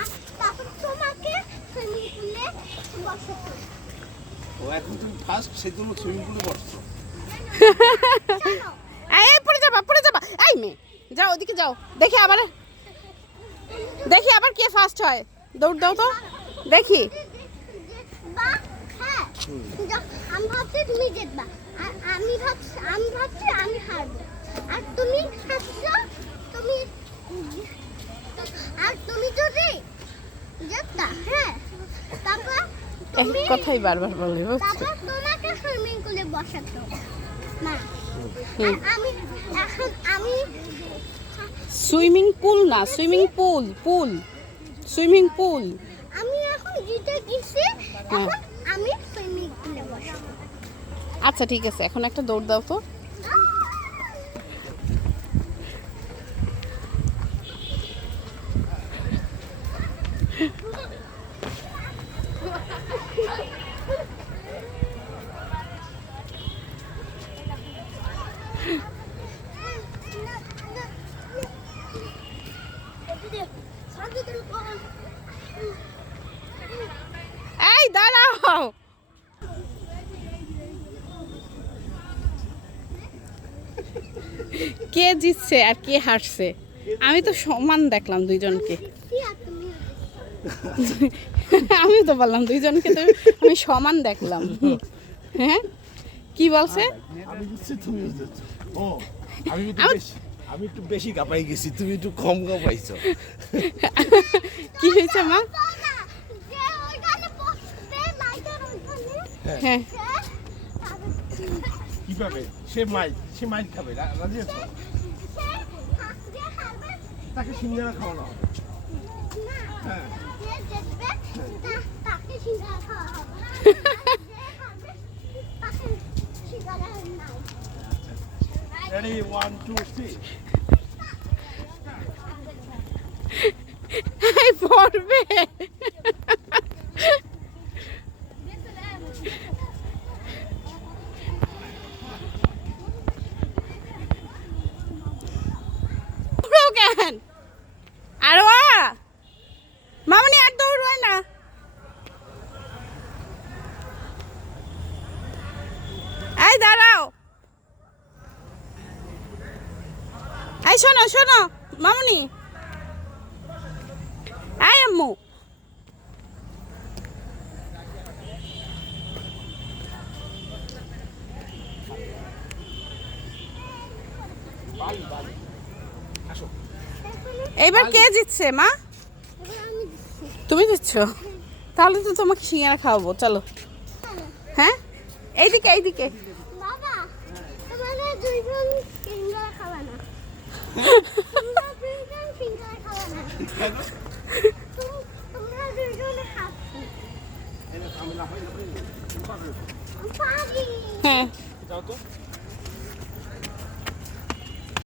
আর তারপর তোমাকে সুইমিং পুলে বসাতে। ও এখন তুমি ফার্স্ট সেজন্য সুইমিং পুলে বসছো। চলো এই পড়ে যাবা এই মেয়ে যাও ওদিকে যাও দেখি আবার কে ফার্স্ট হয় দৌড় দাও তো দেখি বা হ্যাঁ আমি ভাবছি তুমি জিতবা আর আমি ভাবছি আমি হারবো আর তুমি হারছো তুমি যদি জিততা হ্যাঁ তারপর এক তুমি কথাই বারবার বলে বুঝছো তারপর তোমাকে সুইমিং পুলে বসাতো না আর আমি সুইমিং পুল না সুইমিং পুল আমি এখন জিতে গেছি এখন আমি সুইমিং পুলে বসবো আচ্ছা ঠিক আছে এখন একটা দৌড় দাও তো এই দাঁড়াও কে জিতছে আর কে হারছে আমি তো সমান দেখলাম দুইজনকে আমি তো বললাম দুইজনকে তো আমি সমান দেখলাম হ্যাঁ কি বলছে আমি বুঝছি তুমি বুঝছো ও আমি একটু বেশি কাঁপাই গেছি তুমি একটু কম কাঁপাইছো। কি হয়েছে মা হ্যাঁ কিভাবে সে মাইল খাবে রাজি আছো তাকে সিঙ্গারা খাওয়ানো হবে। হ্যাঁ রেডি 1 2 3 এই পড়বে কেন আর মামনি আর দৌড় হয় না এই দাঁড়াও এই শোনো মামনি এই আম্মু এইবার কে জিতছে মা তুমি দিচ্ছ তাহলে তো তোমাকে সিঙ্গারা খাওয়াবো চলো হ্যাঁ এইদিকে বাবা তোমাদের দুইজন সিঙ্গারা খাওয়া না তোমরা দুইজন সিঙ্গারা খাওয়া না তোমরা দুইজন খাচ্ছো পারি হ্যাঁ যাও তো